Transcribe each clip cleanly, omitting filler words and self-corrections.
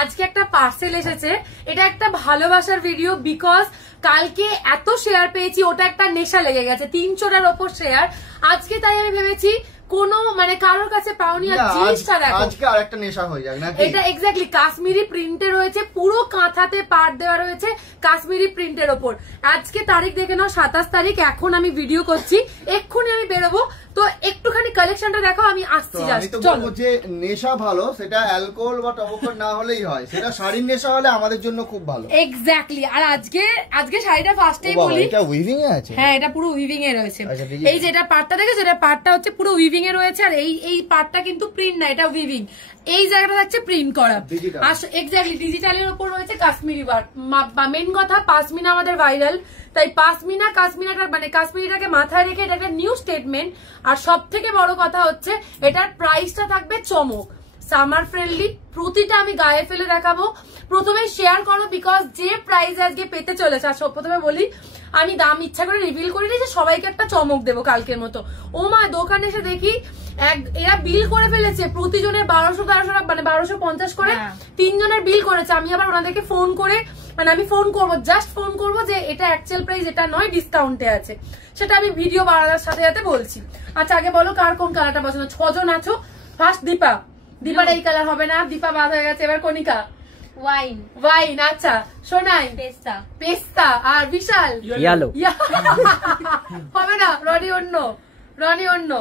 আজকে একটা পার্সেল এসেছে, এটা একটা ভালোবাসার ভিডিও, বিকজ কালকে এত শেয়ার পেয়েছি, ওটা একটা নেশা লেগে গেছে, 300টার ওপর শেয়ার। আজকে তাই আমি ভেবেছি কোনো মানে কারোর কাছে পাওনি, আর জিনিসটা দেখো আজকে আরেকটা নেশা হয়ে যাক নাকি। এটা এক্স্যাক্টলি কাশ্মীরি প্রিন্টে রয়েছে, পুরো কাঁথাতে পাট দেওয়া রয়েছে কাশ্মীরি প্রিন্টের ওপর। আজকে তারিখ দেখে নাও 27 তারিখ, এখন আমি ভিডিও করছি, এক্ষুনি আমি বেরোবো, তো একটুখানি কালেকশনটা দেখো, আমি আসছি। আমি তো বলবো যে নেশা ভালো, সেটা অ্যালকোহল বা টবকর না হলেই হয়, সেটা শাড়ির নেশা হলে আমাদের জন্য খুব ভালো। এক্স্যাক্টলি। আর আজকে শাড়িটা ফার্স্টেই বলি, এটা উইভিং এ আছে। হ্যাঁ, এটা পুরো উইভিং এ রয়েছে। এই যে এটা পাটটা দেখেছো, এটা পাটটা হচ্ছে পুরো উইভিং এ রয়েছে, আর এই পাটটা কিন্তু প্রিন্ট না, এটা উইভিং। এই জায়গাটা হচ্ছে প্রিন্ট করা, এক্স্যাক্টলি ডিজিটালের উপর রয়েছে কাশ্মীরি ওয়ার্ক। মেন কথা পাশমিনা আমাদের ভাইরাল, তাই পাশমিনা কাশ্মীরাটা মানে কাশ্মীরিটাকে মাথায় রেখে এটা একটা নিউ স্টেটমেন্ট। আর সব থেকে বড় কথা হচ্ছে এটার প্রাইসটা থাকবে চমক, সামার ফ্রেন্ডলি, প্রতিটা আমি গায়ে ফেলে দেখাবো। প্রথমে শেয়ার করো, বিকজ যে প্রাইস আজকে পেতে চলেছে। আর প্রথমে বলি আমি দাম ইচ্ছা করে রিভিল করিনি যে সবাইকে একটা চমক দেবো কালকের মতো। ও মা, দোকানে এসে দেখি এরা বিল করে ফেলেছে, প্রতিজনের 1200 মানে 1250 করে 3 জনের বিল করেছে। আমি আবার ওনাদেরকে ফোন করে মানে আমি ফোন করবো, জাস্ট ফোন করবো যে এটা অ্যাকচুয়াল প্রাইস, এটা নয়, ডিসকাউন্টে আছে, সেটা আমি ভিডিও বাড়ানোর সাথে সাথে বলছি। আচ্ছা আগে বলো কার কোন কালারটা পছন্দ? 6 জন আছো। ফার্স্ট দীপার এই কালার হবে না, দীপা বাদ হয়ে গেছে। এবার কনিকা ওয়াইন, আচ্ছা সোনাই পেস্তা, আর বিশাল ইয়েলো হবে না, রনি অন্য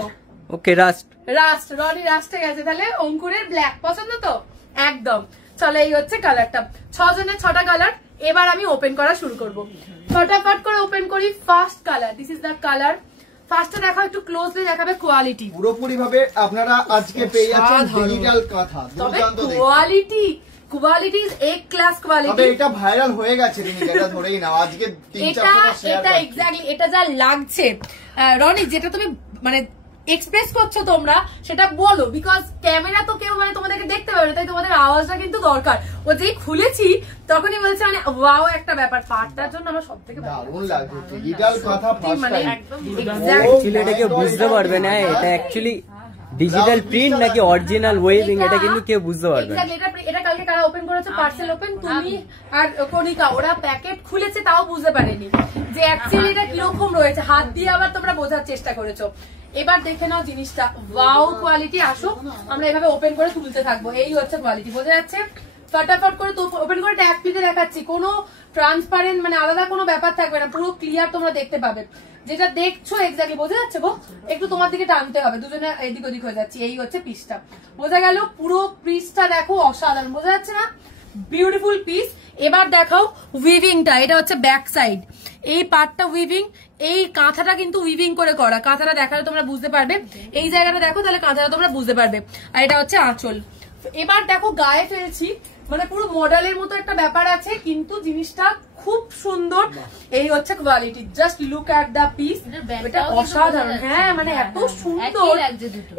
ওকে রাস্ট রনি রাস্টে গেছে। তাহলে অঙ্কুরের ব্ল্যাক পছন্দ তো একদম। চলো এই হচ্ছে কালারটা, 6 জনের 6টা কালার। এবার আমি ওপেন করা শুরু করব, ফটাফট করে ওপেন করি। First colour, this is the colour. ফার্স্টে দেখাও, একটু ক্লোজলি দেখাবে কোয়ালিটি। পুরোপুরি ভাবে আপনারা আজকে পেয়ে যাচ্ছেন ডিজিটাল কাঁথা, দুর্দান্ত দেখতে। কোয়ালিটি ইজ এক ক্লাস কোয়ালিটি। তবে এটা ভাইরাল হয়ে গেছে, এটা ধরেই নাও আজকে 3-4 শেয়ার। এটা এক্স্যাক্টলি এটা যা লাগছে রনি, যেটা তুমি মানে এক্সপ্রেস করছো তোমরা সেটা বলো, বিকজ ক্যামেরা তো কেউ মানে তোমাদেরকে দেখতে পাবে না, তাই তোমাদের আওয়াজটা কিন্তু দরকার। ও যেই খুলেছি তখনই বলছে মানে ওয়াও একটা ব্যাপার, পাটটার জন্য আমার সবথেকে দারুণ লাগছে ডিজিটাল কথা। ফার্স্ট টাইম অ্যাকচুয়ালি এটা কেউ বুঝতে পারবে না এটা অ্যাকচুয়ালি ডিজিটাল প্রিন্ট নাকি অরিজিনাল ওয়েভিং, এটা কিন্তু কেউ বুঝতে পারবে না। এটা কালকে কারা ওপেন করেছে, পার্সেল ওপেন, তুমি আর কনিকা, ওরা প্যাকেট খুলেছে তাও বুঝতে পারেনি যে অ্যাকচুয়ালি এটা কিরকম রয়েছে। হাত দিয়ে আবার তোমরা বোঝার চেষ্টা করেছো। এবার দেখে নাও জিনিসটা, ওয়াও কোয়ালিটি। আসো আমরা এভাবে ওপেন করে তুলতে থাকবো, এই হচ্ছে কোয়ালিটি, বোঝা যাচ্ছে। ফটাফট করে ওপেন করে ট্যাগ পিতে দেখাচ্ছি, কোনো ট্রান্সপারেন্ট মানে আলাদা কোনো ব্যাপার থাকবে না, পুরো ক্লিয়ার তোমরা দেখতে পাবে। যেটা দেখছো এক্স্যাক্টলি বোঝা যাচ্ছে গো, একটু তোমার দিকে টানতে হবে, দুজনে এদিক ওদিক হয়ে যাচ্ছে। এই হচ্ছে পিসটা, বোঝা গেল? পুরো পিসটা দেখো অসাধারণ, বোঝা যাচ্ছে না? Beautiful piece. এবার দেখাও উইভিংটা, এটা হচ্ছে ব্যাক সাইড, এই পার্টটা উইভিং, এই কাঁথাটা কিন্তু উইভিং করে করা। কাঁথাটা দেখালে তোমরা বুঝতে পারবে, এই জায়গাটা দেখো তাহলে কাঁথাটা তোমরা বুঝতে পারবে। আর এটা হচ্ছে আঁচল। এবার দেখো গায়ে ফেলছি, মানে পুরো মডেলের মতো একটা ব্যাপার আছে, কিন্তু জিনিসটা খুব সুন্দর। এই হচ্ছে quality, just look at the piece, এটা অসাধারণ। হ্যাঁ মানে এত সুন্দর,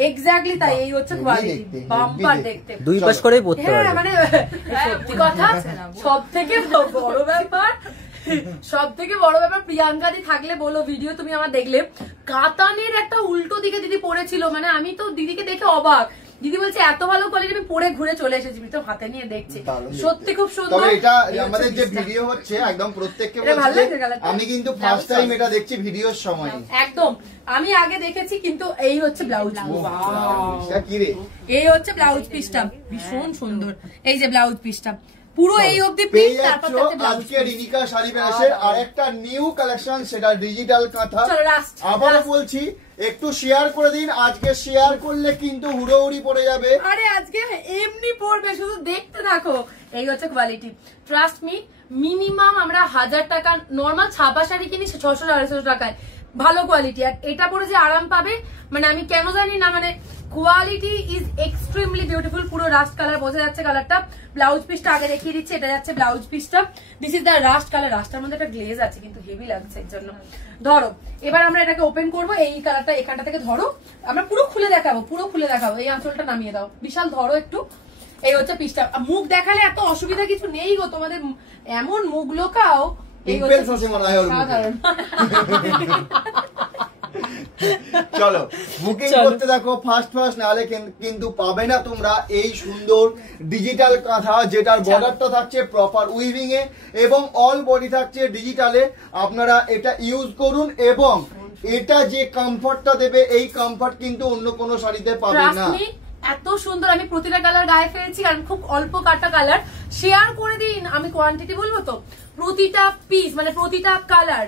এক্স্যাক্টলি তাই। এই হচ্ছে কোয়ালিটি, বাম্পার দেখতে, দুই পাশ করে পড়তে পারবে। হ্যাঁ মানে সত্যি কথা, সব থেকে বড় ব্যাপার প্রিয়াঙ্কাদি থাকলে বলো, ভিডিও তুমি আমার দেখলে, কাতানের একটা উল্টো দিকে দিদি পড়েছিল, মানে আমি তো দিদিকে দেখে অবাক। দিদি বলছে এত ভালো কোয়ালিটি, আমি পরে ঘুরে চলে এসেছি, তো হাতে নিয়ে দেখছি, সত্যি খুব সুন্দর। তবে এটা আমাদের যে ভিডিও হচ্ছে একদম প্রত্যেককে বলছি, আমি কিন্তু ফার্স্ট টাইম এটা দেখছি ভিডিওর সময়। একদম আমি আগে দেখেছি, কিন্তু এই হচ্ছে ব্লাউজ, কি রে, এই হচ্ছে ব্লাউজ পিসটা, ভীষণ সুন্দর। এই যে ব্লাউজ পিসটা পুরো এই অবধি পেয়ে যাচ্ছ। আজকে রিনিকা শাড়ি ব্যানার্সের আরেকটা নিউ কালেকশন, সেটা ডিজিটাল কাঁথা। আবার বলছি একটু শেয়ার করে দিন, আজকে শেয়ার করলে কিন্তু হুড়োহুড়ি পড়ে যাবে। আরে আজকে এমনি পড়বে, শুধু দেখতে থাকো। এই হচ্ছে কোয়ালিটি, ট্রাস্ট মি। মিনিমাম আমরা 1000 টাকা নর্মাল ছাপা শাড়ি কিনি 600-250 টাকায়, ভালো কোয়ালিটি। আর এটা পরে যে আরাম পাবে মানে আমি কেন জানি না, মানে কোয়ালিটি ইজ এক্সট্রিমলি বিউটিফুল। পুরো রাস্ট কালার, বোঝা যাচ্ছে কালারটা। ব্লাউজ পিসটা আগে দেখিয়ে দিচ্ছি, এটা যাচ্ছে ব্লাউজ পিসটা। This is the rust colour. রাস্টার মধ্যে একটা গ্লেজ আছে, কিন্তু হেভি লাগছে এর জন্য। ধরো এবার আমরা এটাকে ওপেন করবো, এই কালারটা এখানটা থেকে ধরো, আমরা পুরো খুলে দেখাবো, পুরো খুলে দেখাবো। এই আঁচলটা নামিয়ে দাও, বিশাল ধরো একটু। এই হচ্ছে পিসটা। মুখ দেখালে এত অসুবিধা কিছু নেই গো, তোমাদের এমন মুখ লোকাও। এই হচ্ছে সাধারণ চলো বুকিং করতে দেখো ফার্স্ট নাহলে কিন্তু পাবে না তোমরা এই সুন্দর ডিজিটাল কাঁথা, যেটার বর্ডারটা থাকছে প্রপার উইভিং এ এবং অল বডি থাকছে ডিজিটালে। আপনারা এটা ইউজ করুন এবং এটা যে কমফর্টটা দেবে এই কমফর্ট কিন্তু অন্য কোনো শাড়িতে পাবে না। এত সুন্দর, আমি প্রতিটা কালার গায়ে ফেলছি কারণ খুব অল্প কাটা কালার। শেয়ার করে দিন, আমি কোয়ান্টিটি বলবো তো, প্রতিটা পিস মানে প্রতিটা কালার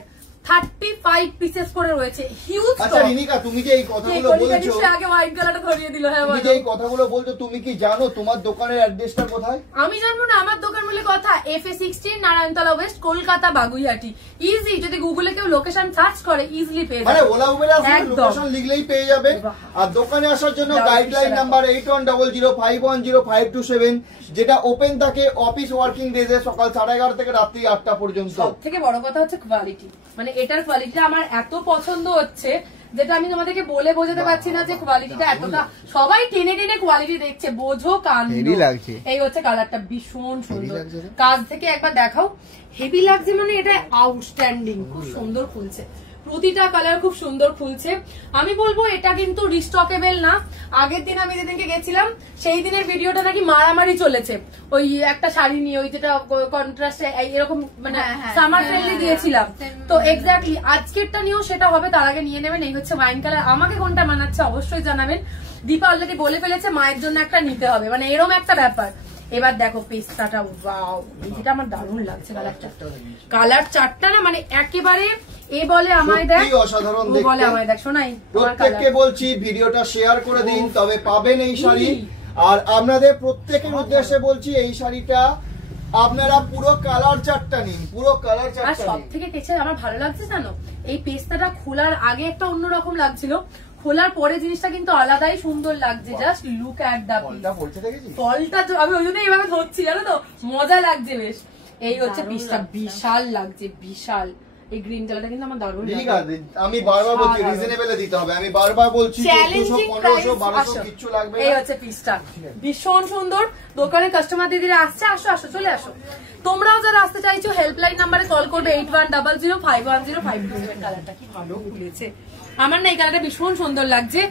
35 পিসেস করে রয়েছে, হিউজ। আচ্ছা রিনিকা, তুমি যে এই কথাগুলো বলছো, আগে হোয়াইট কালারটা ধরিয়ে দিল। হ্যাঁ, তুমি যে এই কথাগুলো বলছো, তুমি কি জানো তোমার দোকানের অ্যাড্রেসটা কোথায়? আমি জানবো না, আমার দোকান বলে কথা, FA16 Narayantala West, Kolkata Baguiati. Easy, যদি গুগলে কেউ লোকেশন সার্চ করে ইজিলি পেয়ে যাবে, মানে ওলা উবের লোকেশন লিখলেই পেয়ে যাবে। আর দোকানে আসার জন্য গাইডলাইন নাম্বার 8100510527, যেটা ওপেন থাকে অফিস ওয়ার্কিং ডেজে সকাল 11:30 থেকে রাত্রি 8টা পর্যন্ত। সবথেকে বড় কথা হচ্ছে কোয়ালিটি, মানে এটার কোয়ালিটিটা আমার এত পছন্দ হচ্ছে যেটা আমি তোমাদেরকে বলে বোঝাতে পারছি না যে কোয়ালিটিটা এতটা। সবাই টেনে টেনে কোয়ালিটি দেখছে, বোঝো কাণ্ড। এই হচ্ছে কালারটা, ভীষণ সুন্দর। কাজ থেকে একবার দেখাও, হেভি লাগছে, মানে এটা আউটস্ট্যান্ডিং, খুব সুন্দর খুলছে, প্রতিটা কালার খুব সুন্দর খুলছে। আমি বলবো এটা কিন্তু রিস্টকেবল না। আগের দিন আমি যেদিনকে গেছিলাম সেই দিনের ভিডিওটা নাকি মারামারি চলেছে, ওই একটা শাড়ি নিয়ে, ওই যেটা কন্ট্রাস্টে এরকম মানে সামার ফ্রেন্ডলি দিয়েছিলাম। তো এক্স্যাক্টলি আজকেরটা নিয়েও সেটা হবে, তার আগে নিয়ে নেবেন। এই হচ্ছে ওয়াইন কালার, আমাকে কোনটা মানাচ্ছে অবশ্যই জানাবেন। দীপা অলরেডি বলে ফেলেছে মায়ের জন্য একটা নিতে হবে, মানে এরকম একটা ব্যাপার। এবার দেখো পেস্তাটা, ওয়াও, এটা আমার দারুণ লাগছে কালারটা। কালার চারটা না মানে একেবারে এ বলে আমায় দেখ, অসাধারণ ও বলে আমায় দেখ। শোনাই প্রত্যেককে বলছি ভিডিওটা শেয়ার করে দিন, তবে পাবেন এই শাড়ি। আর আপনাদের প্রত্যেকের উদ্দেশ্যে বলছি এই শাড়িটা আপনারা পুরো কালার চারটা নিন, পুরো কালার চারটা। আর সব থেকে টেস্ট আমার ভালো লাগছে জানো, এই পেস্তাটা খোলার আগে একটা অন্যরকম লাগছিল, খোলার পরে জিনিসটা কিন্তু আলাদাই সুন্দর লাগছে। জাস্ট লুক অ্যাট দা ফলটা, আমি ওই জন্য এইভাবে ধরছি জানো তো, মজা লাগছে বেশ। এই হচ্ছে পিসটা, বিশাল লাগছে, বিশাল। এই গ্রিন কালারটা কিন্তু আমার দারুণ লাগছে। আমি বারবার বলছি রিজনেবল দিতে হবে, আমি বারবার বলছি 1400 1500 1200 কিচ্ছু লাগবে না। এই হচ্ছে পিসটা, ভীষণ সুন্দর। দোকানে কাস্টমার দিদিরা আসছে, আসো আসো চলে আসো। তোমরাও যারা আসতে চাইছো হেল্পলাইন নাম্বারে কল করবে 8100510527। কালারটা কি ভালো খুলেছে, আমার না এই কালারটা ভীষণ সুন্দর লাগছে।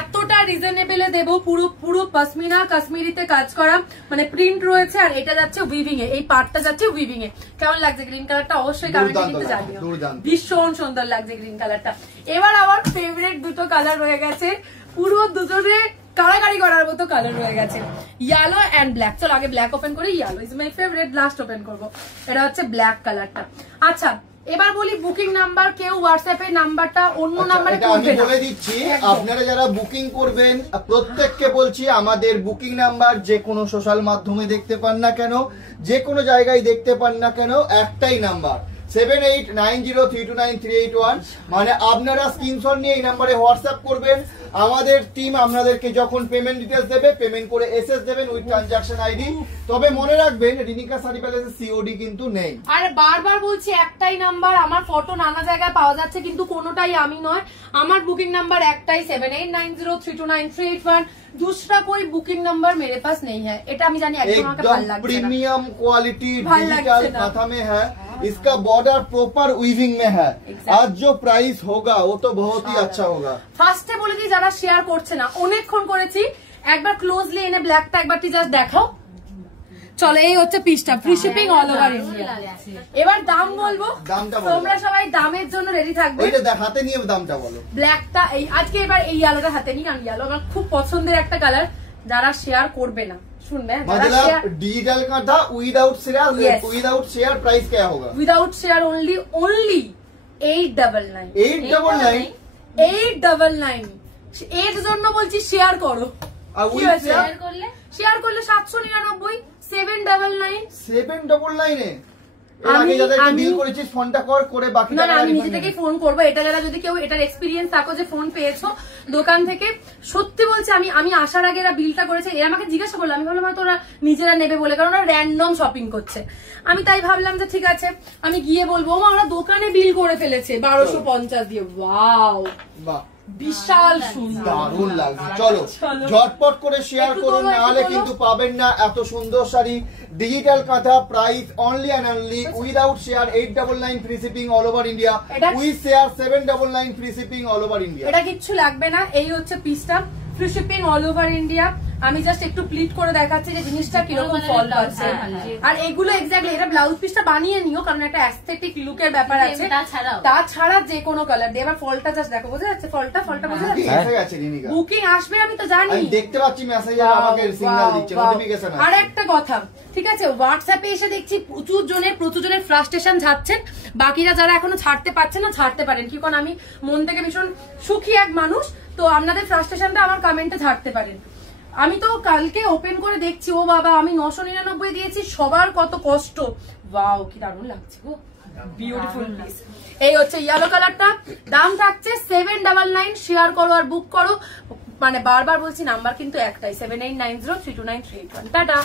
এতটা রিজনেবলে দেবো, পুরো পুরো পশমিনা কাশ্মীরিতে কাজ করা, মানে প্রিন্ট রয়েছে। আর এটা যাচ্ছে উইভিং এ, এই পার্টটা যাচ্ছে উইভিং এ। কেমন লাগছে গ্রিন কালারটা অবশ্যই কমেন্টে কিন্তু জানিও, ভীষণ সুন্দর লাগছে গ্রিন কালারটা। এবার আমার ফেভারিট দুটো কালার রয়ে গেছে, পুরো দুটোরে কাড়াকাড়ি করার মতো কালার রয়ে গেছে, ইয়েলো এন্ড ব্ল্যাক। চলো আগে ব্ল্যাক ওপেন করি, yellow is my favourite, last open করবো। এটা হচ্ছে ব্ল্যাক কালারটা। আচ্ছা এবার বলি বুকিং নাম্বার, কেউ হোয়াটসঅ্যাপে নাম্বারটা অন্য নাম্বারে আমি বলে দিচ্ছি। আপনারা যারা বুকিং করবেন প্রত্যেককে বলছি, আমাদের বুকিং নাম্বার যে কোনো সোশ্যাল মাধ্যমে দেখতে পান না কেন, যে কোনো জায়গায় দেখতে পান না কেন, একটাই নাম্বার 7890329381। মানে আপনারা স্ক্রিনশট নিয়ে এই নাম্বারে হোয়াটসঅ্যাপ করবেন। আমাদের টিম আপনাদেরকে যখন পেমেন্ট ডিটেলস দেবে, পেমেন্ট করে এসএস দেবেন উইথ ট্রানজাকশন আইডি। তবে মনে রাখবেন রিনিকা শাড়ি প্যালেসে সিওডি কিন্তু নেই। আর বারবার বলছি একটাই নাম্বার, আমার ফটো নানা জায়গায় পাওয়া যাচ্ছে কিন্তু কোনোটাই আমি নয়। আমার বুকিং নাম্বার একটাই 7890329381। दूसरा कोई बुकिंग नंबर मेरे पास नहीं है। এটা আমি জানি একদম আমাকে ভালো লাগছে না। प्रीमियम क्वालिटी डिजिटल काथा में है, इसका बॉर्डर प्रॉपर वीविंग में है। आज जो प्राइस होगा वो तो बहुत ही अच्छा होगा। ফার্স্টে বলে দিই যারা শেয়ার করছে না, অনেকক্ষণ করেছি, একবার ক্লোজলি এনে ব্ল্যাকটা একবারটি জাস্ট দেখাও। চলো এই হচ্ছে পিসটা, free shipping all over India. এবার দাম বলবো, তোমরা সবাই দামের জন্য রেডি থাকবে। ওইটা হাতে নিয়ে দামটা বলো। ব্ল্যাকটা এই আজকে, এবার এই ইয়েলোটা হাতে নিই, কারণ ইয়েলো আমার খুব পছন্দের একটা কালার। যারা শেয়ার করবে না শুনবে, मतलब डिजिटल का था without share, without share price क्या होगा? Without share only 899। 899 এর জন্য বলছি শেয়ার করো। আর শেয়ার করলে 799। 799 799 আমি নিজে থেকেই ফোন করবো। এটা যারা যদি কেউ এটার এক্সপিরিয়েন্স থাকো যে ফোন পেয়েছো দোকান থেকে, সত্যি বলছি আমি আসার আগে এরা বিলটা করেছে, এরা আমাকে জিজ্ঞাসা করলো, আমি ভাবলাম হয়তো ওরা নিজেরা নেবে বলে, কারণ ওরা র্যান্ডম শপিং করছে। আমি তাই ভাবলাম যে ঠিক আছে আমি গিয়ে বলবো ওরা দোকানে বিল করে ফেলেছে 1250 দিয়ে। ওয়াও, বিশাল সুন্দর, দারুণ লাগছে। চলো ঝটপট করে শেয়ার করুন, নাহলে কিন্তু পাবেন না এত সুন্দর শাড়ি। ডিজিটাল কাঁথা, price only and only without share 899 free shipping all over India, with share 799 free shipping all over India. এটা কিচ্ছু লাগবে না, এই হচ্ছে পিসটা, free shipping all over India. আমি জাস্ট একটু প্লিট করে দেখাচ্ছি যে জিনিসটা কিরকম ফল পাচ্ছে। আর এগুলো এক্স্যাক্টলি এটা ব্লাউজ পিসটা বানিয়ে নিও, কারণ একটা অ্যাস্থেটিক লুকের ব্যাপার আছে। তাছাড়া যে কোনো কালার দিয়ে, এবার ফলটা জাস্ট দেখো, বোঝা যাচ্ছে ফলটা বোঝা যাচ্ছে। বুকিং আসবে আমি তো জানি, আমি দেখতে পাচ্ছি মেসেজে আমাকে সিগন্যাল দিচ্ছে, নোটিফিকেশন আসছে। আর একটা কথা, ঠিক আছে, হোয়াটসঅ্যাপে এসে দেখছি প্রচুর জনের ফ্রাস্ট্রেশন ছাড়ছেন, বাকিরা যারা এখনো ছাড়তে পারছেন না ছাড়তে পারেন, কি কারণ আমি মন থেকে ভীষণ সুখী এক মানুষ, তো আপনাদের ফ্রাস্ট্রেশনটা আমার কমেন্টে ছাড়তে পারেন। আমি তো কালকে ওপেন করে দেখছি, ও বাবা আমি 999 দিয়েছি, সবার কত কষ্ট। ওয়াও কি দারুণ লাগছে গো, বিউটিফুল পিস। এই হচ্ছে ইয়েলো কালারটা, দাম থাকছে 799। শেয়ার করো আর বুক করো, মানে বারবার বলছি নাম্বার কিন্তু একটাই 7890329381। টাটা।